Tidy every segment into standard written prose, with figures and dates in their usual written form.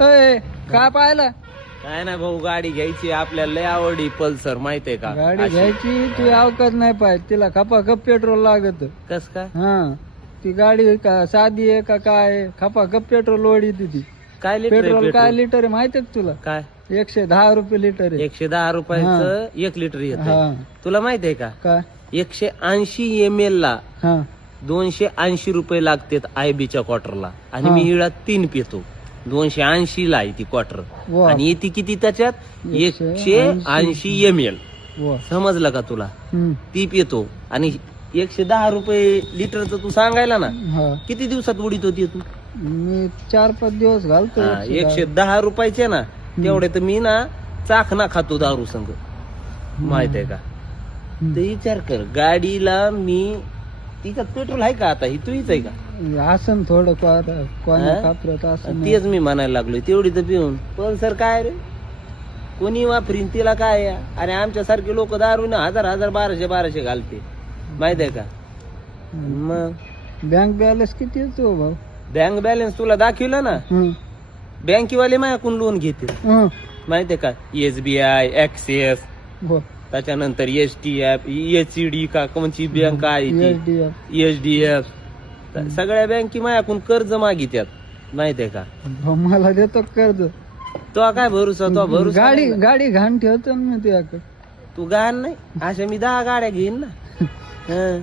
अय, काय पाहिलं? काय नाही भाऊ, गाडी घ्यायची आपल्याला, लय आवडली पल्सर, माहितीये का? गाडी अशी. घ्यायची, ती अवकाश नाही पाहिजे, तिला खपाखप पेट्रोल लागत. कस काय? हा, ती गाडी का साधी आहे का काय आहे? खपाखप पेट्रोल ओढी ती. काय लिटर आहे पेट्रोल काय पेट्रोल? लिटर आहे माहितीये का तुला? काय 110 रुपये लिटर आहे. 110 रुपयाचं 1 लिटर येत. हा, तुला माहितीये का? काय? 180 ml ला हा, 280 रुपये लागतात आयबीच्या क्वार्टरला, आणि हा. मी हिळा 3 पितो. 280 ला आहे ती क्वार्टर, वा. आणि येते किती त्याच्यात? 180 ml. वा. समजलं का तुला? हम्म. ती पितो, आणि 110 रुपये लिटरचं तू सांगायला ना, हा, किती दिवसात उडीत होती तू? मी 4-5 दिवस घालतो. 110 रुपयाचे ना, तेवढे तर मी ना चाखना खातो दारू संग, माहित आहे का? तर विचार कर, गाडीला मी तिच्यात पेट्रोल आहे का? आता ही तुझीच आहे का? आसन थोडं कोणी हा? कापरत असं तेच मी म्हणायला लागलोय, तेवढी तर पिऊन. पण सर काय रे, कोणी वापरीन तिला काय? आणि आमच्यासारखे लोक दारू ना 1000 1200 घालते, माहित आहे का? मग बँक बॅलन्स किती येतो भाऊ? बँक बॅलन्स तुला दाखवलं ना, हं, बँकेवाले माझ्याकडून लोन घेते, हं. माहितीये का? SBI, ऍक्सिस, हो. त्याच्यानंतर STF, HCD का कोणची बँक आहे ती, SDF. SDF, सगळ्या बँकी माझ्याकडून कर्ज मागित्यात, माहितीये का? भाऊ, मला देतो कर्ज. तो काय भरोसा? तो भरोसा गाडी नाही ना. गाडी घाण ठेवतो ना मी तुझ्याकडे. तू गाण नाही, अशा मी 10 गाड्या घेईन ना. हं.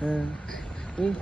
हं.